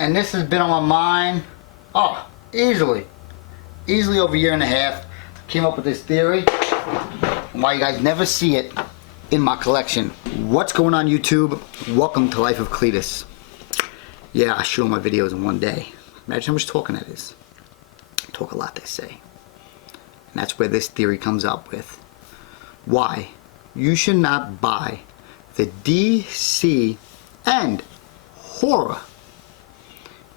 and this has been on my mind, oh, easily over a year and a half. Came up with this theory, and why you guys never see it in my collection. What's going on, YouTube? Welcome to Life of CLETUS. Yeah, I shoot all my videos in one day. Imagine how much talking that is. Talk a lot, they say. And that's where this theory comes up with why you should not buy the DC and horror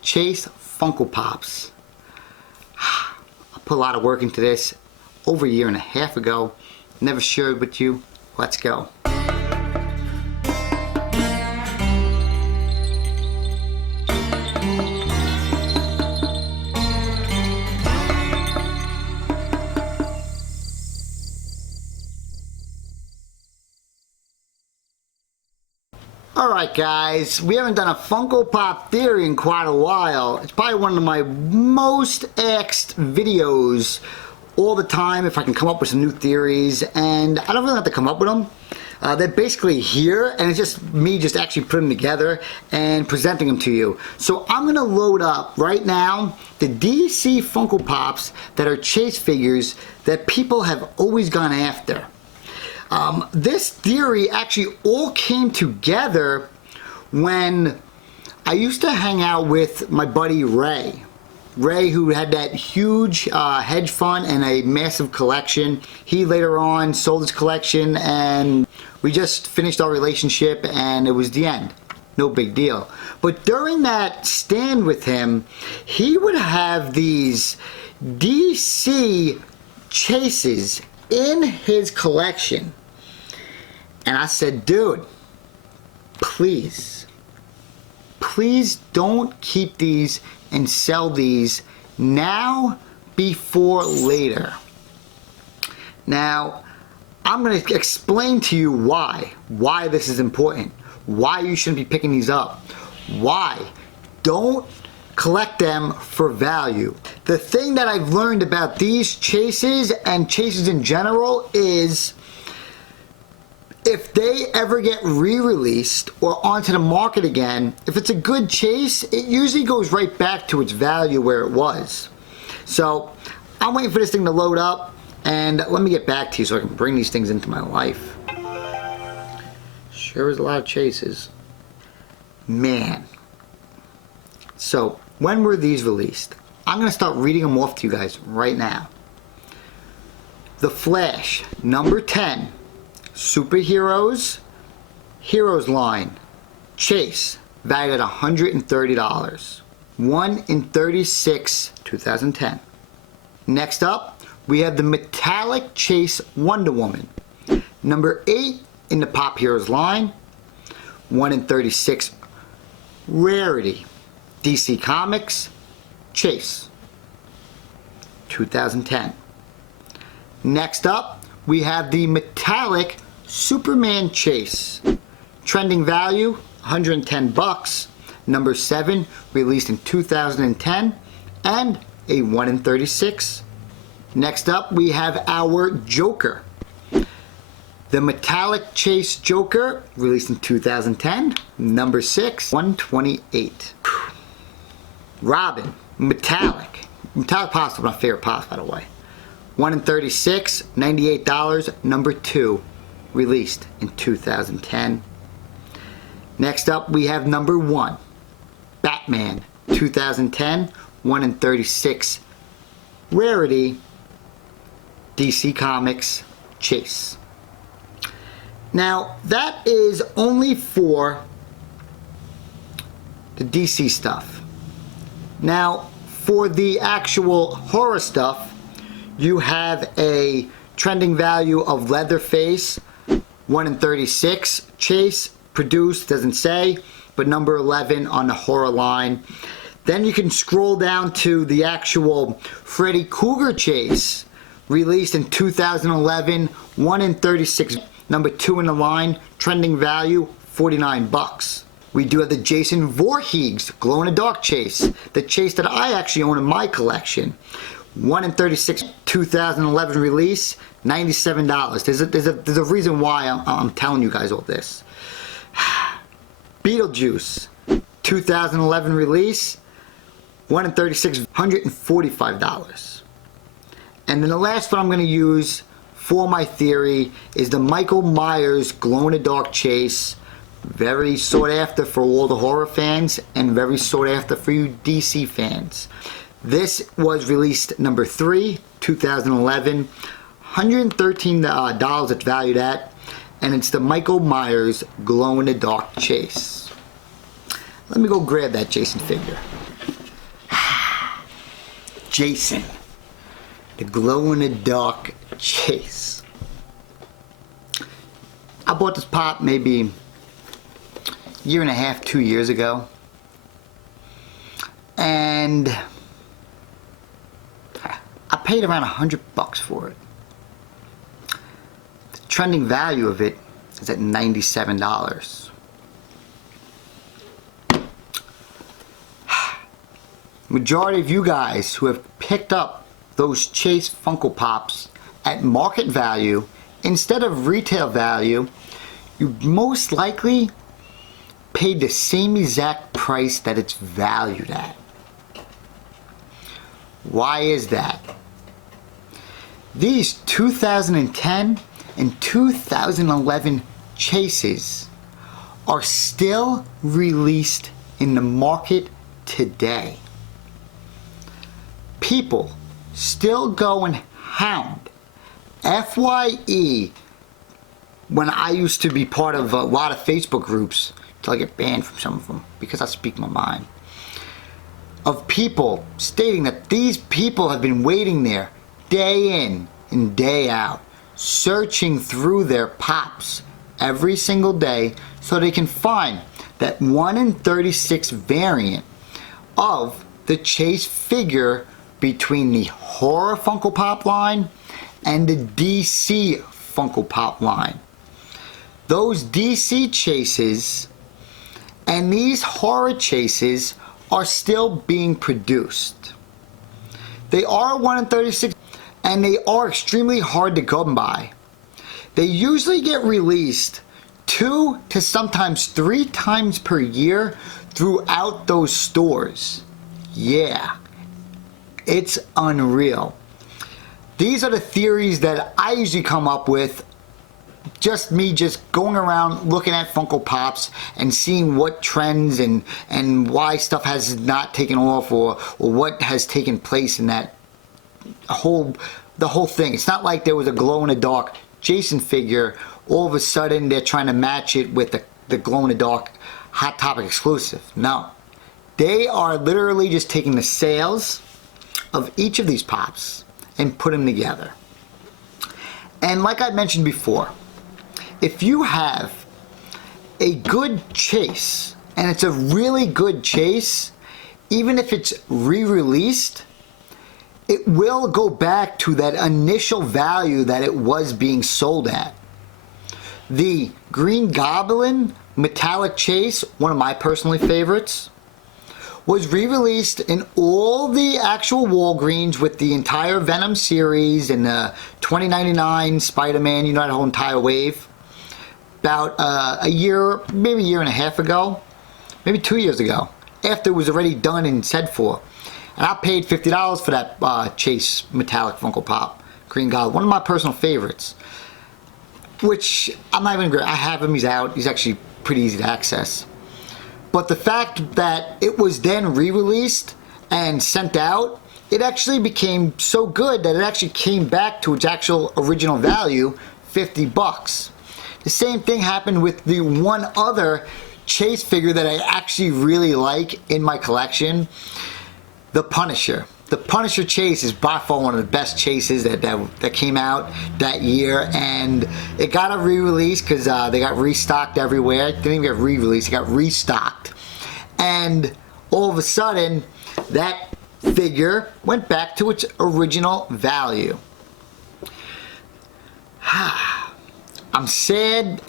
Chase Funko Pops. I put a lot of work into this over a year and a half ago. Never shared with you. Let's go. Alright guys, we haven't done a Funko Pop Theory in quite a while. It's probably one of my most asked videos all the time if I can come up with some new theories, and I don't really have to come up with them. They're basically here, and it's just me just actually putting them together and presenting them to you. So I'm going to load up right now the DC Funko Pops that are Chase figures that people have always gone after. This theory actually all came together when I used to hang out with my buddy Ray. Ray, who had that huge hedge fund and a massive collection. He later on sold his collection, and we just finished our relationship, and it was the end. No big deal. But during that stand with him, he would have these DC Chases in his collection. And I said, dude, please don't keep these and sell these now before later. Now, I'm going to explain to you why this is important, why you shouldn't be picking these up, why. Don't collect them for value. The thing that I've learned about these Chases and Chases in general is if they ever get re-released or onto the market again, if it's a good Chase, it usually goes right back to its value where it was. So I'm waiting for this thing to load up, and let me get back to you so I can bring these things into my life. Sure is a lot of Chases. Man. So when were these released? I'm going to start reading them off to you guys right now. The Flash, number 10. Superheroes, Heroes line, Chase, valued at $130. 1 in 36, 2010. Next up, we have the Metallic Chase Wonder Woman. Number 8 in the Pop Heroes line, 1 in 36, rarity. DC Comics, Chase, 2010. Next up, we have the Metallic Superman Chase. Trending value, 110 bucks. Number 7, released in 2010, and a 1 in 36. Next up, we have our Joker. The Metallic Chase Joker, released in 2010, number 6, 128. Robin, Metallic. Metallic Pops is my favorite Pops, by the way. 1 in 36, $98, number 2, released in 2010. Next up, we have number 1, Batman, 2010, 1 in 36, rarity, DC Comics, Chase. Now, that is only for the DC stuff. Now, for the actual horror stuff, you have a trending value of Leatherface, 1 in 36, Chase, produced, doesn't say, but number 11 on the horror line. Then you can scroll down to the actual Freddy Krueger Chase, released in 2011, 1 in 36, number 2 in the line, trending value, 49 bucks. We do have the Jason Voorhees glow-in-the-dark Chase, the Chase that I actually own in my collection. 1 in 36, 2011 release, $97. There's a reason why I'm telling you guys all this. Beetlejuice, 2011 release, 1 in 36, $145. And then the last one I'm going to use for my theory is the Michael Myers glow-in-the-dark chase. Very sought after for all the horror fans and very sought after for you DC fans. This was released number 3, 2011, $113 it's valued at, and it's the Michael Myers glow-in-the-dark chase. Let me go grab that Jason figure. Jason, the glow-in-the-dark chase. I bought this pop maybe a year and a half, 2 years ago, and I paid around $100 for it. The trending value of it is at $97. Majority of you guys who have picked up those Chase Funko Pops at market value instead of retail value, you most likely paid the same exact price that it's valued at. Why is that? These 2010 and 2011 chases are still released in the market today. People still go and hound FYE. When I used to be part of a lot of Facebook groups, till I get banned from some of them because I speak my mind, of people stating that these people have been waiting there day in and day out, searching through their pops every single day so they can find that 1 in 36 variant of the Chase figure between the horror Funko Pop line and the DC Funko Pop line. Those DC chases and these horror chases are still being produced. They are 1 in 36 and they are extremely hard to come by. They usually get released 2 to sometimes 3 times per year throughout those stores. Yeah, it's unreal. These are the theories that I usually come up with. Just me just going around looking at Funko Pops and seeing what trends and why stuff has not taken off or what has taken place in that the whole thing. It's not like there was a glow-in-the-dark Jason figure, all of a sudden they're trying to match it with the glow-in-the-dark Hot Topic exclusive. No. They are literally just taking the sales of each of these pops and put them together. And like I mentioned before, if you have a good chase, and it's a really good chase, even if it's re-released, it will go back to that initial value that it was being sold at. The Green Goblin metallic chase, one of my personally favorites, was re-released in all the actual Walgreens with the entire Venom series and the 2099 Spider-Man, that whole entire wave. About a year, maybe a year and a half ago, maybe 2 years ago, after it was already done and said for. And I paid $50 for that Chase metallic Funko Pop, Green Goblin, one of my personal favorites. Which, I'm not even gonna, I have him, he's out, he's actually pretty easy to access. But the fact that it was then re-released and sent out, it actually became so good that it actually came back to its actual original value, $50. The same thing happened with the one other Chase figure that I actually really like in my collection, the Punisher. The Punisher chase is by far one of the best chases that came out that year, and it got a re-release because they got restocked everywhere. It didn't even get re-released, it got restocked. And all of a sudden, that figure went back to its original value. I'm sad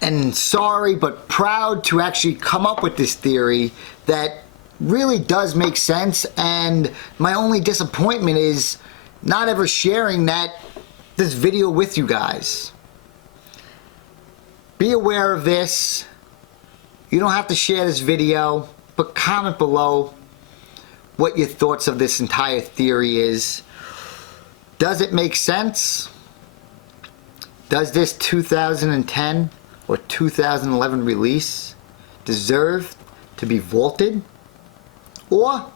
and sorry, but proud to actually come up with this theory that really does make sense, and my only disappointment is not ever sharing this video with you guys. Be aware of this. You don't have to share this video. but comment below what your thoughts of this entire theory is. Does it make sense? Does this 2010 or 2011 release deserve to be vaulted? Or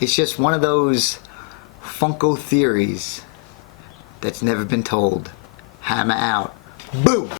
it's just one of those Funko theories that's never been told? Hammer out. Boom!